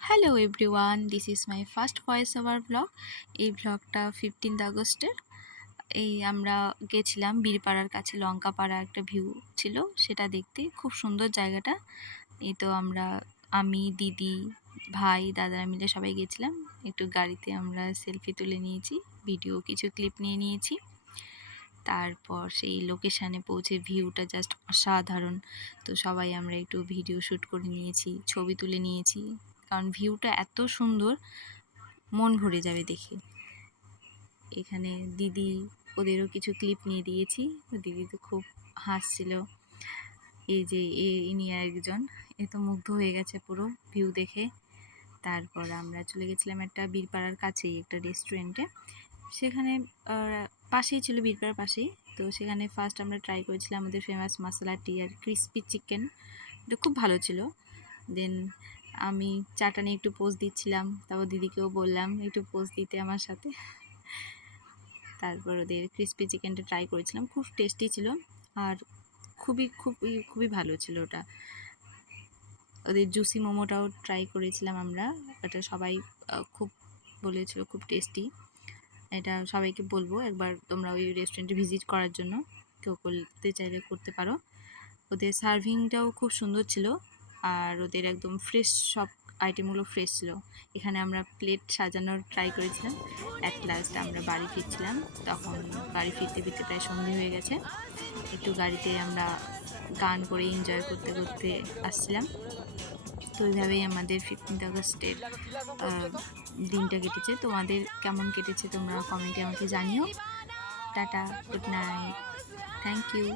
Hello everyone, this is my first voice over blog. এই ব্লগটা 15th আগস্টের। এই আমরা গেছিলাম বীরপাড়ার কাছে লঙ্কাপাড়া, একটা ভিউ ছিল সেটা দেখতে। খুব সুন্দর জায়গাটা। এই তো আমি, দিদি, ভাই, দাদারা মিলে সবাই গেছিলাম। একটু গাড়িতে আমরা সেলফি তুলে নিয়েছি, ভিডিও কিছু ক্লিপ নিয়ে নিয়েছি। তারপর সেই লোকেশানে পৌঁছে ভিউটা জাস্ট অসাধারণ। তো সবাই আমরা একটু ভিডিও শ্যুট করে নিয়েছি, ছবি তুলে নিয়েছি, কারণ ভিউটা এত সুন্দর, মন ভরে যাবে দেখে। এখানে দিদি ওদেরও কিছু ক্লিপ নিয়ে দিয়েছি। দিদি তো খুব হাসছিল। এই যে ইনি একজন, এ তো মুগ্ধ হয়ে গেছে পুরো ভিউ দেখে। তারপর আমরা চলে গেছিলাম একটা বীরপাড়ার কাছেই একটা রেস্টুরেন্টে। সেখানে পাশেই ছিল, বীরপাড়ার পাশেই। তো সেখানে ফার্স্ট আমরা ট্রাই করেছিলাম আমাদের ফেমাস মশলা টি আর ক্রিসপি চিকেন। এটা খুব ভালো ছিল। দেন আমি চাটা নিয়ে একটু পোজ দিচ্ছিলাম, তারপর দিদিকেও বললাম একটু পোজ দিতে আমার সাথে। তারপর ওদের ক্রিসপি চিকেনটা ট্রাই করেছিলাম, খুব টেস্টি ছিল আর খুবই ভালো ছিল ওটা। ওদের জুসি মোমোটাও ট্রাই করেছিলাম আমরা, এটা সবাই খুব বলেছিল খুব টেস্টি। এটা সবাইকে বলবো একবার তোমরা ওই রেস্টুরেন্টে ভিজিট করার জন্য, কেউ করতে চাইলে করতে পারো। ওদের সার্ভিংটাও খুব সুন্দর ছিল আর ওদের একদম ফ্রেশ, সব আইটেমগুলো ফ্রেশ ছিল। এখানে আমরা প্লেট সাজানোর ট্রাই করেছিলাম। অ্যাট লাস্ট আমরা বাড়ি ফিরছিলাম, তখন বাড়ি ফিরতে ফিরতে প্রায় সন্ধে হয়ে গেছে। একটু গাড়িতে আমরা গান করে এনজয় করতে করতে আসছিলাম। তো এইভাবেই আমাদের 15th আগস্টের দিনটা কেটেছে। তোমাদের কেমন কেটেছে তোমরা কমেন্টে আমাকে জানিও। Tata, good night, thank you.